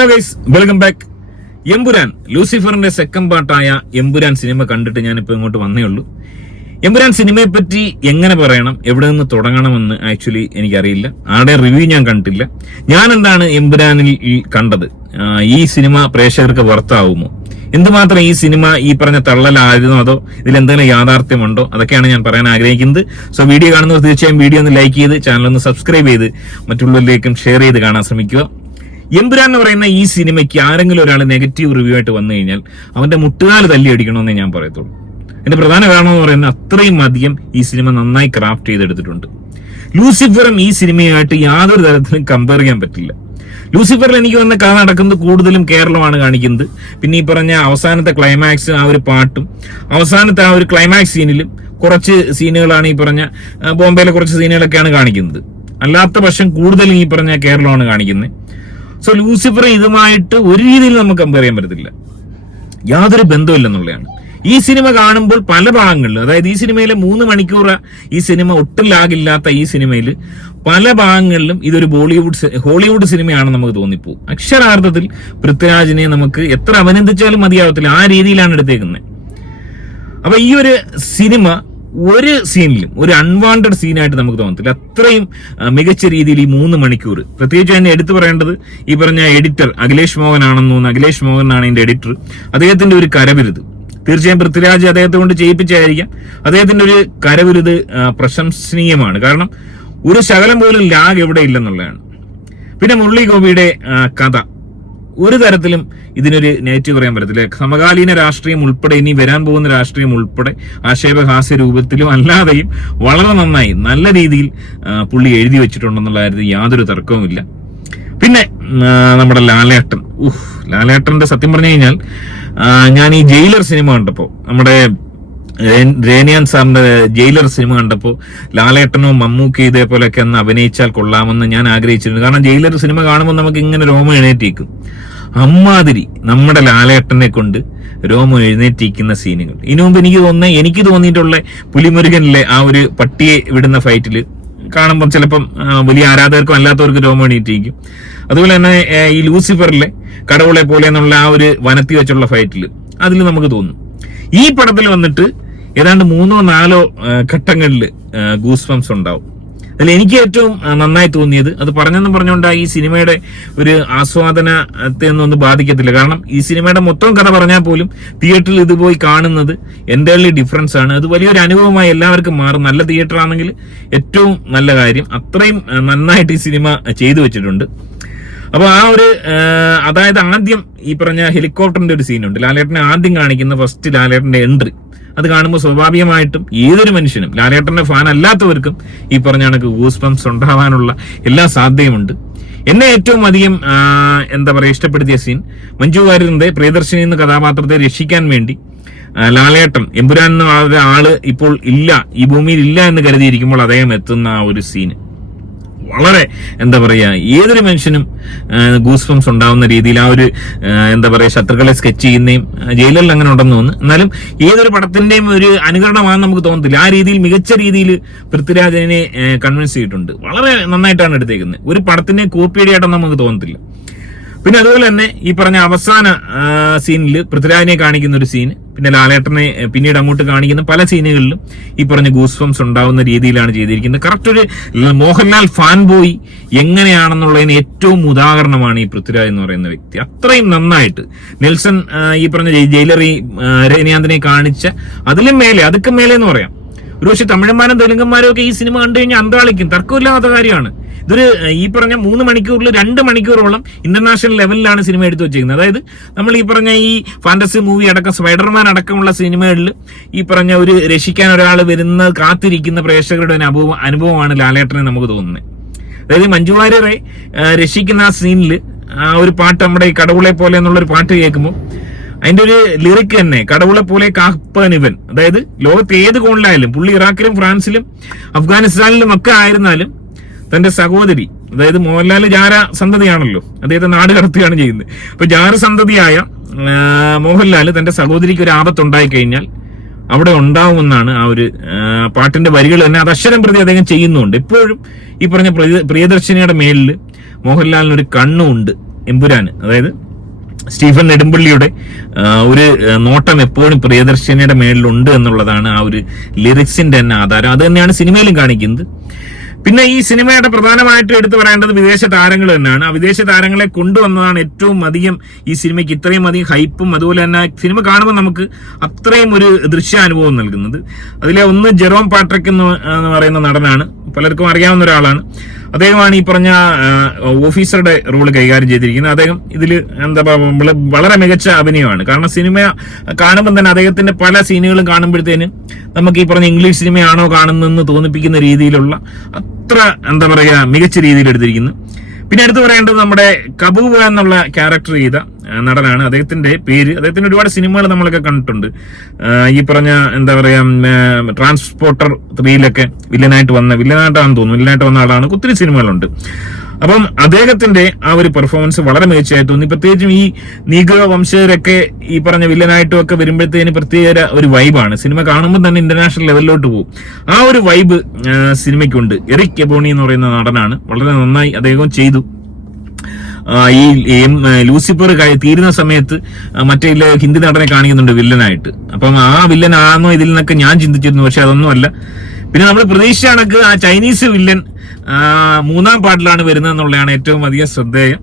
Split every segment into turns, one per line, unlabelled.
Hello guys welcome back Empuraan ലൂസിഫറിന്റെ second പാർട്ടായ Empuraan cinema കണ്ടിട്ട് ഞാനിപ്പോ ഇങ്ങോട്ട് വന്നേ ഉള്ളൂ. എമ്പുരാൻ സിനിമയെ പറ്റി എങ്ങനെ പറയണം എവിടെ നിന്ന് തുടങ്ങണമെന്ന് ആക്ച്വലി എനിക്കറിയില്ല. ആടെ റിവ്യൂ ഞാൻ കണ്ടിട്ടില്ല. ഞാൻ എന്താണ് എമ്പുരാനിൽ ഈ കണ്ടത്? ഈ സിനിമ പ്രേക്ഷകർക്ക് വർത്താവുമോ എന്തുമാത്രം ഈ സിനിമ ഈ പറഞ്ഞ തള്ളലായിരുന്നോ അതോ ഇതിൽ എന്തെങ്കിലും യാഥാർത്ഥ്യമുണ്ടോ? അതൊക്കെയാണ് ഞാൻ പറയാൻ ആഗ്രഹിക്കുന്നത്. സോ വീഡിയോ കാണുന്നവർ തീർച്ചയായും വീഡിയോ ഒന്ന് ലൈക്ക് ചെയ്ത് ചാനൽ ഒന്ന് സബ്സ്ക്രൈബ് ചെയ്ത് മറ്റുള്ളവരിലേക്കും ഷെയർ ചെയ്ത് കാണാൻ ശ്രമിക്കുക. എമ്പുരാൻ എന്ന് പറയുന്ന ഈ സിനിമയ്ക്ക് ആരെങ്കിലും ഒരാൾ നെഗറ്റീവ് റിവ്യൂ ആയിട്ട് വന്നു കഴിഞ്ഞാൽ അവന്റെ മുട്ടുകാൽ തല്ലി അടിക്കണമെന്നേ ഞാൻ പറയത്തുള്ളൂ. എന്റെ പ്രധാന കാരണം എന്ന് പറയുന്നത് അത്രയും അധികം ഈ സിനിമ നന്നായി ക്രാഫ്റ്റ് ചെയ്തെടുത്തിട്ടുണ്ട്. ലൂസിഫറും ഈ സിനിമയുമായിട്ട് യാതൊരു തരത്തിലും കമ്പയർ ചെയ്യാൻ പറ്റില്ല. ലൂസിഫറിൽ എനിക്ക് വന്ന കഥ നടക്കുന്നത് കൂടുതലും കേരളമാണ് കാണിക്കുന്നത്. പിന്നെ ഈ പറഞ്ഞ അവസാനത്തെ ക്ലൈമാക്സ് ആ ഒരു പാട്ടും അവസാനത്തെ ആ ഒരു ക്ലൈമാക്സ് സീനിലും കുറച്ച് സീനുകളാണ് ഈ പറഞ്ഞ ബോംബെയിലെ കുറച്ച് സീനുകളൊക്കെയാണ് കാണിക്കുന്നത്. അല്ലാത്ത പക്ഷം കൂടുതലും ഈ പറഞ്ഞ കേരളമാണ് കാണിക്കുന്നത്. സോ ലൂസിഫർ ഇതുമായിട്ട് ഒരു രീതിയിൽ നമുക്ക് കമ്പയർ ചെയ്യാൻ പറ്റത്തില്ല. യാതൊരു ബന്ധമില്ലെന്നുള്ളതാണ് ഈ സിനിമ കാണുമ്പോൾ പല ഭാഗങ്ങളിലും അതായത് ഈ സിനിമയിലെ മൂന്ന് മണിക്കൂർ ഈ സിനിമ ഒട്ടും ലാഗില്ലാത്ത ഈ സിനിമയിൽ പല ഭാഗങ്ങളിലും ഇതൊരു ബോളിവുഡ് ഹോളിവുഡ് സിനിമയാണെന്ന് നമുക്ക് തോന്നിപ്പോ അക്ഷരാർത്ഥത്തിൽ പൃഥ്വിരാജിനെ നമുക്ക് എത്ര അഭിനന്ദിച്ചാലും മതിയാവത്തില്ല. ആ രീതിയിലാണ് എടുത്തേക്കുന്നത്. അപ്പൊ ഈ ഒരു സിനിമ ഒരു സീനിലും ഒരു അൺവാണ്ടഡ് സീനായിട്ട് നമുക്ക് തോന്നത്തില്ല. അത്രയും മികച്ച രീതിയിൽ ഈ മൂന്ന് മണിക്കൂർ. പ്രത്യേകിച്ച് എന്നെ എടുത്തു പറയേണ്ടത് ഈ പറഞ്ഞ എഡിറ്റർ അഖിലേഷ് മോഹൻ ആണെന്ന് തോന്നുന്നു. അഖിലേഷ് മോഹൻ ആണ് ഇതിന്റെ എഡിറ്റർ അദ്ദേഹത്തിന്റെ ഒരു കരവിരുത്. തീർച്ചയായും പൃഥ്വിരാജ് അദ്ദേഹത്തെ കൊണ്ട് ചെയ്യിപ്പിച്ചായിരിക്കാം. അദ്ദേഹത്തിന്റെ ഒരു കരവിരുത് പ്രശംസനീയമാണ്. കാരണം ഒരു ശകലം പോലും ലാഗ് എവിടെ ഇല്ലെന്നുള്ളതാണ്. പിന്നെ മുരളി ഗോപിയുടെ കഥ. ഒരു തരത്തിലും ഇതിനൊരു നെഗറ്റീവ് പറയാൻ പറ്റത്തില്ല. സമകാലീന രാഷ്ട്രീയം ഉൾപ്പെടെ ഇനി വരാൻ പോകുന്ന രാഷ്ട്രീയം ഉൾപ്പെടെ ആക്ഷേപഹാസ്യ രൂപത്തിലും അല്ലാതെയും വളരെ നന്നായി നല്ല രീതിയിൽ പുള്ളി എഴുതി വെച്ചിട്ടുണ്ടെന്നുള്ള കാര്യത്തിൽ യാതൊരു തർക്കവുമില്ല പിന്നെ നമ്മുടെ ലാലേട്ടൻ. ഉഹ് ലാലേട്ടന്റെ സത്യം പറഞ്ഞു കഴിഞ്ഞാൽ ഞാൻ ഈ ജയിലർ സിനിമ കണ്ടപ്പോ നമ്മുടെ രേനിയാൻ സാറിന്റെ ജയിലർ സിനിമ കണ്ടപ്പോൾ ലാലേട്ടനോ മമ്മൂക്കി ഇതേപോലെയൊക്കെ ഒന്ന് അഭിനയിച്ചാൽ കൊള്ളാമെന്ന് ഞാൻ ആഗ്രഹിച്ചിരുന്നു. കാരണം ജയിലർ സിനിമ കാണുമ്പോൾ നമുക്ക് ഇങ്ങനെ രോമം എഴുന്നേറ്റിരിക്കും. അമ്മാതിരി നമ്മുടെ ലാലേട്ടനെ കൊണ്ട് രോമം എഴുന്നേറ്റിരിക്കുന്ന സീനുകൾ. ഇനി മുമ്പ് എനിക്ക് തോന്നുന്നത് എനിക്ക് തോന്നിയിട്ടുള്ള പുലിമുരുകനിലെ ആ ഒരു പട്ടിയെ വിടുന്ന ഫൈറ്റിൽ കാണുമ്പോൾ ചിലപ്പം വലിയ ആരാധകർക്കും അല്ലാത്തവർക്കും രോമം എണീറ്റിരിക്കും അതുപോലെ തന്നെ ഈ ലൂസിഫറിലെ കടവുളെ പോലെ എന്നുള്ള ആ ഒരു വനത്തി വെച്ചുള്ള ഫൈറ്റിൽ അതിൽ നമുക്ക് തോന്നും. ഈ പടത്തിൽ വന്നിട്ട് ഏതാണ്ട് മൂന്നോ നാലോ ഘട്ടങ്ങളിൽ ഗൂസ് ബംസ് ഉണ്ടാവും. അതിൽ എനിക്ക് ഏറ്റവും നന്നായി തോന്നിയത് അത് പറഞ്ഞെന്ന് പറഞ്ഞുകൊണ്ട് ഈ സിനിമയുടെ ഒരു ആസ്വാദനത്തെ ഒന്നും ബാധിക്കത്തില്ല. കാരണം ഈ സിനിമയുടെ മൊത്തം കഥ പറഞ്ഞാൽ പോലും തിയേറ്ററിൽ ഇത് പോയി കാണുന്നത് എന്റെ ഡിഫറൻസ് ആണ്. അത് വലിയൊരു അനുഭവമായി എല്ലാവർക്കും മാറും. നല്ല തിയേറ്റർ ആണെങ്കിൽ ഏറ്റവും നല്ല കാര്യം. അത്രയും നന്നായിട്ട് ഈ സിനിമ ചെയ്തു വെച്ചിട്ടുണ്ട്. അപ്പൊ ആ ഒരു അതായത് ആദ്യം ഈ പറഞ്ഞ ഹെലികോപ്റ്ററിന്റെ ഒരു സീനുണ്ട് ലാലേട്ടനെ ആദ്യം കാണിക്കുന്ന ഫസ്റ്റ് ലാലേട്ടന്റെ എൻട്രി അത് കാണുമ്പോൾ സ്വാഭാവികമായിട്ടും ഏതൊരു മനുഷ്യനും ലാലേട്ടന്റെ ഫാൻ അല്ലാത്തവർക്കും ഈ പറഞ്ഞ കണക്ക് ഗൂസ് പംസ് ഉണ്ടാവാനുള്ള എല്ലാ സാധ്യതയുമുണ്ട്. എന്നെ ഏറ്റവും അധികം എന്താ പറയുക ഇഷ്ടപ്പെടുത്തിയ സീൻ മഞ്ജു വാര്യറിന്റെ പ്രിയദർശിനി എന്ന കഥാപാത്രത്തെ രക്ഷിക്കാൻ വേണ്ടി ലാലേട്ടൻ എമ്പുരാൻ എന്ന ആൾ ഇപ്പോൾ ഇല്ല ഈ ഭൂമിയിൽ ഇല്ല എന്ന് കരുതിയിരിക്കുമ്പോൾ അദ്ദേഹം എത്തുന്ന ആ ഒരു സീന് വളരെ എന്താ പറയാ ഏതൊരു മനുഷ്യനും ഗൂസ് ഫംസ് ഉണ്ടാവുന്ന രീതിയിൽ ആ ഒരു എന്താ പറയാ ശത്രുക്കളെ സ്കെച്ച് ചെയ്യുന്നതും ജയിലറിൽ അങ്ങനെ ഉണ്ടെന്ന് തോന്നുന്നു. എന്നാലും ഏതൊരു പടത്തിന്റെയും ഒരു അനുകരണമാണെന്ന് നമുക്ക് തോന്നത്തില്ല. ആ രീതിയിൽ മികച്ച രീതിയിൽ പൃഥ്വിരാജനെ കൺവിൻസ് ചെയ്തിട്ടുണ്ട്. വളരെ നന്നായിട്ടാണ് എടുത്തേക്കുന്നത്. ഒരു പടത്തിന്റെ കോപ്പിയടിയായിട്ടൊന്നും നമുക്ക് തോന്നത്തില്ല. പിന്നെ അതുപോലെ തന്നെ ഈ പറഞ്ഞ അവസാന സീനിൽ പൃഥ്വിരാജിനെ കാണിക്കുന്ന ഒരു സീൻ പിന്നെ ലാലേട്ടനെ പിന്നീട് അങ്ങോട്ട് കാണിക്കുന്ന പല സീനുകളിലും ഈ പറഞ്ഞ ഗൂസ്ഫംസ് ഉണ്ടാവുന്ന രീതിയിലാണ് ചെയ്തിരിക്കുന്നത്. കറക്റ്റ് ഒരു മോഹൻലാൽ ഫാൻ ബോയ് എങ്ങനെയാണെന്നുള്ളതിന് ഏറ്റവും ഉദാഹരണമാണ് ഈ പൃഥ്വിരാജ് എന്ന് പറയുന്ന വ്യക്തി. അത്രയും നന്നായിട്ട് നെൽസൺ ഈ പറഞ്ഞ ജയി- ജയിലറി രജനീകാന്തിനെ കാണിച്ച അതിലും മേലെ അതുക്കും മേലെ എന്ന് പറയാം. ഒരു പക്ഷെ തമിഴന്മാരും തെലുങ്കന്മാരും ഒക്കെ ഈ സിനിമ കണ്ടു കഴിഞ്ഞാൽ അന്താളിക്കും തർക്കമില്ലാത്ത കാര്യമാണ്. ഇതൊരു ഈ പറഞ്ഞ മൂന്ന് മണിക്കൂറിൽ രണ്ട് മണിക്കൂറോളം ഇന്റർനാഷണൽ ലെവലിലാണ് സിനിമ എടുത്തു വെച്ചിരിക്കുന്നത്. അതായത് നമ്മൾ ഈ പറഞ്ഞ ഈ ഫാന്റസി മൂവി അടക്കം സ്പൈഡർമാൻ അടക്കമുള്ള സിനിമകളിൽ ഈ പറഞ്ഞ ഒരു രക്ഷിക്കാൻ ഒരാൾ വരുന്ന കാത്തിരിക്കുന്ന പ്രേക്ഷകരുടെ ഒരു അനുഭവം അനുഭവമാണ് ലാലേട്ടനെ നമുക്ക് തോന്നുന്നത്. അതായത് മഞ്ജു വാര്യറെ രക്ഷിക്കുന്ന ആ സീനിൽ ആ ഒരു പാട്ട് നമ്മുടെ ഈ കടവുളെ പോലെ എന്നുള്ളൊരു പാട്ട് കേൾക്കുമ്പോൾ അതിന്റെ ഒരു ലിറിക് തന്നെ കടവുളെ പോലെ കാപ്പനിവൻ അതായത് ലോകത്ത് ഏത് കോണിലായാലും പുള്ളി ഇറാഖിലും ഫ്രാൻസിലും അഫ്ഗാനിസ്ഥാനിലും ഒക്കെ ആയിരുന്നാലും തന്റെ സഹോദരി അതായത് മോഹൻലാൽ ജാര സന്തതിയാണല്ലോ. അദ്ദേഹത്തെ നാട് കടത്തുകയാണ് ചെയ്യുന്നത്. അപ്പൊ ജാര സന്തതിയായ മോഹൻലാൽ തന്റെ സഹോദരിക്ക് ഒരു ആപത്തുണ്ടായി കഴിഞ്ഞാൽ അവിടെ ഉണ്ടാവുമെന്നാണ് ആ ഒരു പാട്ടിന്റെ വരികൾ തന്നെ. അത് അക്ഷരം പ്രതി അദ്ദേഹം ചെയ്യുന്നുണ്ട്. ഇപ്പോഴും ഈ പറഞ്ഞ പ്രിയ- പ്രിയദർശിനിയുടെ മേളിൽ മോഹൻലാലിന് ഒരു കണ്ണുണ്ട് എമ്പുരാന്. അതായത് സ്റ്റീഫൻ നെടുമ്പള്ളിയുടെ ഒരു നോട്ടം എപ്പോഴും പ്രിയദർശിനിയുടെ മേളിലുണ്ട് എന്നുള്ളതാണ് ആ ഒരു ലിറിക്സിന്റെ തന്നെ ആധാരം. അത് തന്നെയാണ് സിനിമയിലും കാണിക്കുന്നത്. പിന്നെ ഈ സിനിമയുടെ പ്രധാനമായിട്ട് എടുത്തു പറയേണ്ടത് വിദേശ താരങ്ങൾ തന്നെയാണ്. ആ വിദേശ താരങ്ങളെ കൊണ്ടുവന്നതാണ് ഏറ്റവും അധികം ഈ സിനിമയ്ക്ക് ഇത്രയും അധികം ഹൈപ്പും അതുപോലെ തന്നെ സിനിമ കാണുമ്പോൾ നമുക്ക് അത്രയും ഒരു ദൃശ്യാനുഭവം നൽകുന്നത്. അതിലെ ഒന്ന് ജെറോം പാട്രിക് എന്ന് പറയുന്ന നടനാണ്. പലർക്കും അറിയാവുന്ന ഒരാളാണ്. അദ്ദേഹമാണ് ഈ പറഞ്ഞ ഓഫീസറുടെ റോൾ കൈകാര്യം ചെയ്തിരിക്കുന്നത്. അദ്ദേഹം ഇതിൽ എന്താ വളരെ മികച്ച അഭിനയമാണ്. കാരണം സിനിമ കാണുമ്പോൾ തന്നെ അദ്ദേഹത്തിന്റെ പല സീനുകളും കാണുമ്പോഴത്തേന് നമുക്ക് ഈ പറഞ്ഞ ഇംഗ്ലീഷ് സിനിമയാണോ കാണുന്നതെന്ന് തോന്നിപ്പിക്കുന്ന രീതിയിലുള്ള അത്ര എന്താ പറയുക മികച്ച രീതിയിൽ എടുത്തിരിക്കുന്നു. പിന്നെ എടുത്തു പറയേണ്ടത് നമ്മുടെ കബൂബ എന്നുള്ള ക്യാരക്ടർ ചെയ്ത നടനാണ്. അദ്ദേഹത്തിന്റെ പേര് അദ്ദേഹത്തിന്റെ ഒരുപാട് സിനിമകൾ നമ്മളൊക്കെ കണ്ടിട്ടുണ്ട്. ഈ പറഞ്ഞ എന്താ പറയാ ട്രാൻസ്പോർട്ടർ ത്രീയിലൊക്കെ വില്ലനായിട്ട് വന്ന വില്ലനായിട്ടാണെന്ന് തോന്നുന്നു. വില്ലനായിട്ട് വന്ന ആളാണ്. ഒത്തിരി സിനിമകളുണ്ട്. അപ്പം അദ്ദേഹത്തിന്റെ ആ ഒരു പെർഫോമൻസ് വളരെ മികച്ചതായി തോന്നി പ്രത്യേകിച്ചും ഈ നീഗ്രോ വംശജരൊക്കെ ഈ പറഞ്ഞ വില്ലനായിട്ടും ഒക്കെ വരുമ്പോഴത്തേന് പ്രത്യേക ഒരു വൈബാണ് സിനിമ കാണുമ്പോൾ തന്നെ ഇന്റർനാഷണൽ ലെവലിലോട്ട് പോകും. ആ ഒരു വൈബ് സിനിമയ്ക്കുണ്ട്. എറിക് കെബോണി എന്ന് പറയുന്ന നടനാണ്. വളരെ നന്നായി അദ്ദേഹം ചെയ്തു. ഈ ലൂസിഫർ തീരുന്ന സമയത്ത് മറ്റേ ഹിന്ദി നടനെ കാണിക്കുന്നുണ്ട് വില്ലനായിട്ട്. അപ്പം ആ ആണോ ഇതിൽ നിന്നൊക്കെ ഞാൻ ചിന്തിച്ചിരുന്നു. പക്ഷെ അതൊന്നുമല്ല പിന്നെ നമ്മൾ പ്രതീക്ഷ കണക്ക് ആ ചൈനീസ് വില്ലൻ മൂന്നാം പാട്ടിലാണ് വരുന്നത് എന്നുള്ളതാണ് ഏറ്റവും അധികം ശ്രദ്ധേയം.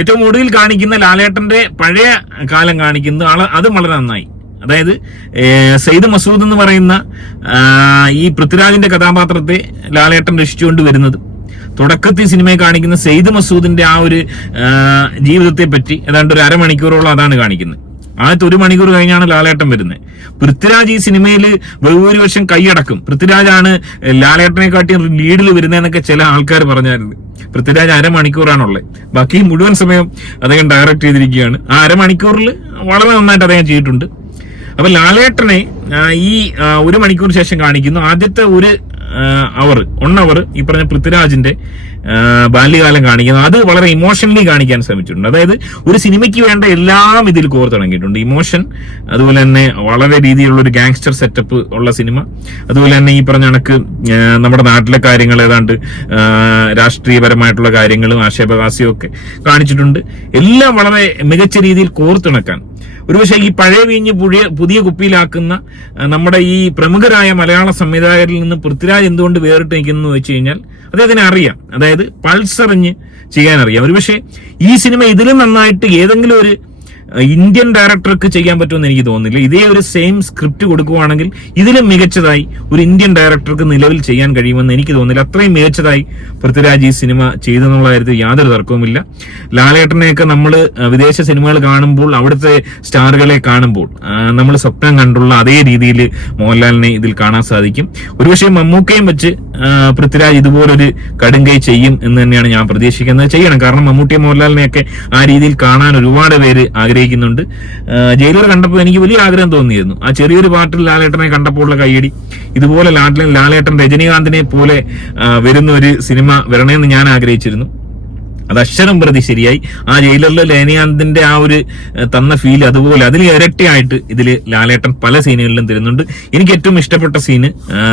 ഏറ്റവും ഒടുവിൽ കാണിക്കുന്ന ലാലേട്ടന്റെ പഴയ കാലം കാണിക്കുന്നത് ആൾ അതും വളരെ നന്നായി. അതായത് സയ്യിദ് മസൂദ് എന്ന് പറയുന്ന ഈ പൃഥ്വിരാജിന്റെ കഥാപാത്രത്തെ ലാലേട്ടൻ രക്ഷിച്ചുകൊണ്ട് വരുന്നത്. തുടക്കത്തിൽ സിനിമയെ കാണിക്കുന്ന സെയ്ദ് മസൂദിന്റെ ആ ഒരു ജീവിതത്തെ പറ്റി ഏതാണ്ട് ഒരു അരമണിക്കൂറോളം അതാണ് കാണിക്കുന്നത്. ആദ്യത്തെ ഒരു മണിക്കൂർ കഴിഞ്ഞാണ് ലാലേട്ടൻ വരുന്നത്. പൃഥ്വിരാജ് ഈ സിനിമയിൽ ബഹുഭൂരിപക്ഷം കൈയടക്കും. പൃഥ്വിരാജാണ് ലാലേട്ടനെ കാട്ടി ലീഡിൽ വരുന്നതെന്നൊക്കെ ചില ആൾക്കാർ പറഞ്ഞായിരുന്നു. പൃഥ്വിരാജ് അരമണിക്കൂറാണുള്ളത്. ബാക്കി മുഴുവൻ സമയം അദ്ദേഹം ഡയറക്റ്റ് ചെയ്തിരിക്കുകയാണ്. ആ അരമണിക്കൂറിൽ വളരെ നന്നായിട്ട് അദ്ദേഹം ചെയ്തിട്ടുണ്ട്. അപ്പൊ ലാലേട്ടനെ ഈ ഒരു മണിക്കൂർ ശേഷം കാണിക്കുന്നു. ആദ്യത്തെ ഒരു അവർ ഒന്നവർ ഈ പറഞ്ഞ പൃഥ്വിരാജിന്റെ ബാല്യകാലം കാണിക്കുന്നത് അത് വളരെ ഇമോഷണലി കാണിക്കാൻ ശ്രമിച്ചിട്ടുണ്ട്. അതായത് ഒരു സിനിമയ്ക്ക് വേണ്ട എല്ലാം ഇതിൽ കോർത്തിണങ്ങിയിട്ടുണ്ട് ഇമോഷൻ അതുപോലെ തന്നെ വളരെ രീതിയിലുള്ള ഒരു ഗാങ്സ്റ്റർ സെറ്റപ്പ് ഉള്ള സിനിമ. അതുപോലെ തന്നെ ഈ പറഞ്ഞ കണക്ക് നമ്മുടെ നാട്ടിലെ കാര്യങ്ങൾ ഏതാണ്ട് രാഷ്ട്രീയപരമായിട്ടുള്ള കാര്യങ്ങളും ആക്ഷേപഹാസ്യവും ഒക്കെ കാണിച്ചിട്ടുണ്ട്. എല്ലാം വളരെ മികച്ച രീതിയിൽ കോർത്തിണക്കാൻ ഒരുപക്ഷെ ഈ പഴയ വീഞ്ഞ് പുതിയ പുതിയ കുപ്പിയിലാക്കുന്ന നമ്മുടെ ഈ പ്രമുഖരായ മലയാള സംവിധായകരിൽ നിന്ന് പൃഥ്വിരാജ് എന്തുകൊണ്ട് വേറിട്ട് നിൽക്കുന്നു എന്ന് വെച്ച് കഴിഞ്ഞാൽ അദ്ദേഹത്തിന് അറിയാം. അതായത് പൾസറിഞ്ഞ് ചെയ്യാൻ അറിയാം ഒരുപക്ഷെ ഈ സിനിമ ഇതിലും നന്നായിട്ട് ഏതെങ്കിലും ഒരു ഇന്ത്യൻ ഡയറക്ടർക്ക് ചെയ്യാൻ പറ്റുമെന്ന് എനിക്ക് തോന്നുന്നില്ല. ഇതേ ഒരു സെയിം സ്ക്രിപ്റ്റ് കൊടുക്കുവാണെങ്കിൽ ഇതിലും മികച്ചതായി ഒരു ഇന്ത്യൻ ഡയറക്ടർക്ക് നിലവിൽ ചെയ്യാൻ കഴിയുമെന്ന് എനിക്ക് തോന്നുന്നില്ല. അത്രയും മികച്ചതായി പൃഥ്വിരാജ് ഈ സിനിമ ചെയ്തെന്നുള്ള കാര്യത്തിൽ യാതൊരു തർക്കവുമില്ല. ലാലേട്ടനെയൊക്കെ നമ്മൾ വിദേശ സിനിമകൾ കാണുമ്പോൾ അവിടുത്തെ സ്റ്റാറുകളെ കാണുമ്പോൾ നമ്മൾ സ്വപ്നം കണ്ടുള്ള അതേ രീതിയിൽ മോഹൻലാലിനെ ഇതിൽ കാണാൻ സാധിക്കും. ഒരുപക്ഷെ മമ്മൂക്കയും വെച്ച് പൃഥ്വിരാജ് ഇതുപോലൊരു കടുങ്കൈ ചെയ്യും എന്ന് തന്നെയാണ് ഞാൻ പ്രതീക്ഷിക്കുന്നത്. ചെയ്യണം. കാരണം മമ്മൂട്ടിയും മോഹൻലാലിനെയൊക്കെ ആ രീതിയിൽ കാണാൻ ഒരുപാട് പേര് ആഗ്രഹിക്കുന്നുണ്ട്. ജയിലർ കണ്ടപ്പോൾ എനിക്ക് വലിയ ആഗ്രഹം തോന്നിയിരുന്നു. ആ ചെറിയൊരു പാട്ടിൽ ലാലേട്ടനെ കണ്ടപ്പോഴുള്ള കൈയടി ഇതുപോലെ ലാലേട്ടൻ രജനീകാന്തിനെ പോലെ വരുന്ന ഒരു സിനിമ വരണമെന്ന് ഞാൻ ആഗ്രഹിച്ചിരുന്നു. അത് അക്ഷരം പ്രതി ശരിയായി. ആ ജയിലറിലെ ലേനിയാന്തിന്റെ ആ ഒരു തന്ന ഫീൽ അതുപോലെ അതിൽ ഇരട്ടിയായിട്ട് ഇതിൽ ലാലേട്ടൻ പല സീനുകളിലും തരുന്നുണ്ട്. എനിക്ക് ഏറ്റവും ഇഷ്ടപ്പെട്ട സീന്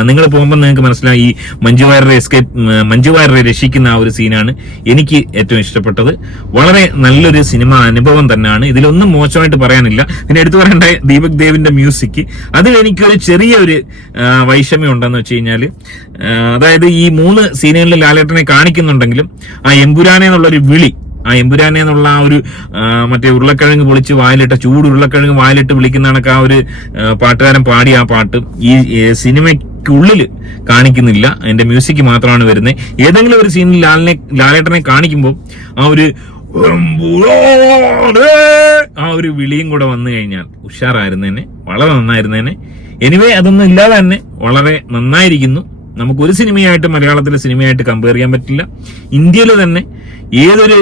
നിങ്ങൾ പോകുമ്പോൾ നിങ്ങൾക്ക് മനസ്സിലായി ഈ മഞ്ജു എസ്കേപ്പ് മഞ്ജു രക്ഷിക്കുന്ന ആ ഒരു സീനാണ് എനിക്ക് ഏറ്റവും ഇഷ്ടപ്പെട്ടത്. വളരെ നല്ലൊരു സിനിമ അനുഭവം തന്നെയാണ്. ഇതിലൊന്നും മോശമായിട്ട് പറയാനില്ല. പിന്നെ എടുത്തു പറയേണ്ട ദീപക് ദേവിന്റെ മ്യൂസിക് അതിൽ എനിക്കൊരു ചെറിയൊരു വൈഷമ്യം ഉണ്ടെന്ന് വെച്ച് കഴിഞ്ഞാൽ അതായത് ഈ മൂന്ന് സീനുകളിൽ ലാലേട്ടനെ കാണിക്കുന്നുണ്ടെങ്കിലും ആ എമ്പുരാനെ എന്നുള്ളൊരു വിളി. ആ എമ്പുരാനെ എന്നുള്ള ആ ഒരു മറ്റേ ഉരുളക്കിഴങ്ങ് പൊളിച്ച് വായിലിട്ട ചൂട് ഉരുളക്കിഴങ്ങ് വായിലിട്ട് വിളിക്കുന്ന കണക്ക് ആ ഒരു പാട്ടുകാരൻ പാടിയ ആ പാട്ട് ഈ സിനിമയ്ക്കുള്ളിൽ കാണിക്കുന്നില്ല. അതിന്റെ മ്യൂസിക് മാത്രമാണ് വരുന്നത് ഏതെങ്കിലും ഒരു സീനിൽ ലാലിനെ ലാലേട്ടനെ കാണിക്കുമ്പോൾ ആ ഒരു ആ ഒരു വിളിയും കൂടെ വന്നു കഴിഞ്ഞാൽ ഉഷാറായിരുന്നേനെ വളരെ നന്നായിരുന്നേനെ. എനിവേ അതൊന്നും ഇല്ലാതെ തന്നെ വളരെ നന്നായിരിക്കുന്നു. നമുക്ക് ഒരു സിനിമയായിട്ട് മലയാളത്തിലെ സിനിമയായിട്ട് കമ്പയർ ചെയ്യാൻ പറ്റില്ല. ഇന്ത്യയിൽ തന്നെ ഏതൊരു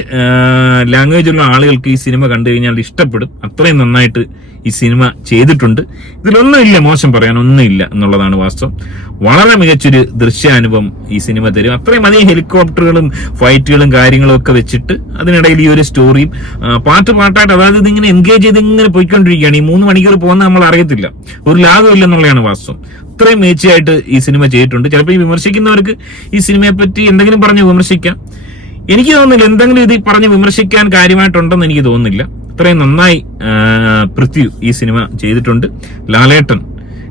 ലാംഗ്വേജുള്ള ആളുകൾക്ക് ഈ സിനിമ കണ്ടു കഴിഞ്ഞാൽ ഇഷ്ടപ്പെടും. അത്രയും നന്നായിട്ട് ഈ സിനിമ ചെയ്തിട്ടുണ്ട്. ഇതിലൊന്നുമില്ല മോശം പറയാൻ ഒന്നുമില്ല എന്നുള്ളതാണ് വാസ്തവം. വളരെ മികച്ചൊരു ദൃശ്യാനുഭവം ഈ സിനിമ തരും. അത്രയും അധികം ഹെലികോപ്റ്ററുകളും ഫൈറ്റുകളും കാര്യങ്ങളും ഒക്കെ വെച്ചിട്ട് അതിനിടയിൽ ഈ ഒരു സ്റ്റോറിയും പാട്ട് പാട്ടായിട്ട് അതായത് ഇതിങ്ങനെ എൻഗേജ് ചെയ്ത് ഇങ്ങനെ പോയിക്കൊണ്ടിരിക്കുകയാണ്. ഈ മൂന്ന് മണിക്കൂർ പോകുന്ന നമ്മൾ അറിയത്തില്ല ഒരു ലാഭം ഇല്ലെന്നുള്ളതാണ് വാസ്തവം. ഇത്രയും മേച്ചയായിട്ട് ഈ സിനിമ ചെയ്തിട്ടുണ്ട്. ചിലപ്പോൾ ഈ വിമർശിക്കുന്നവർക്ക് ഈ സിനിമയെ പറ്റി എന്തെങ്കിലും പറഞ്ഞ് വിമർശിക്കാം. എനിക്ക് തോന്നുന്നില്ല എന്തെങ്കിലും ഇത് പറഞ്ഞ് വിമർശിക്കാൻ കാര്യമായിട്ടുണ്ടെന്ന് എനിക്ക് തോന്നുന്നില്ല. ഇത്രയും നന്നായി പൃഥ്വി ഈ സിനിമ ചെയ്തിട്ടുണ്ട്. ലാലേട്ടൻ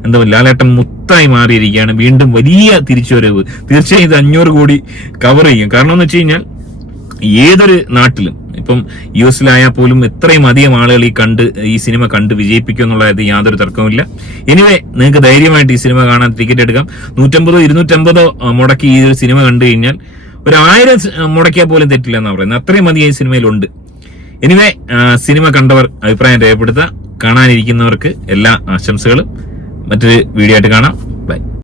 എന്താ ലാലേട്ടൻ മുത്തായി മാറിയിരിക്കുകയാണ്. വീണ്ടും വലിയ തിരിച്ചുവരവ്. തീർച്ചയായും ഇത് അഞ്ഞൂറ് കോടി കവർ ചെയ്യും. കാരണം എന്ന് വെച്ച് കഴിഞ്ഞാൽ ഏതൊരു നാട്ടിലും ഇപ്പം യു എസിലായാൽ പോലും എത്രയും അധികം ആളുകൾ ഈ കണ്ട് ഈ സിനിമ കണ്ട് വിജയിപ്പിക്കും എന്നുള്ളത് യാതൊരു തർക്കവുമില്ല. എനിവേ നിങ്ങൾക്ക് ധൈര്യമായിട്ട് ഈ സിനിമ കാണാൻ ടിക്കറ്റ് എടുക്കാം. നൂറ്റമ്പതോ ഇരുന്നൂറ്റമ്പതോ മുടക്കി ഈ ഒരു സിനിമ കണ്ടു കഴിഞ്ഞാൽ ഒരു ആയിരം മുടക്കിയാൽ പോലും തെറ്റില്ല എന്നാണ് പറയുന്നത്. അത്രയും അധികം ഈ സിനിമയിലുണ്ട് എനിവേ സിനിമ കണ്ടവർ അഭിപ്രായം രേഖപ്പെടുത്തുക. കാണാനിരിക്കുന്നവർക്ക് എല്ലാ ആശംസകളും. മറ്റൊരു വീഡിയോ ആയിട്ട് കാണാം.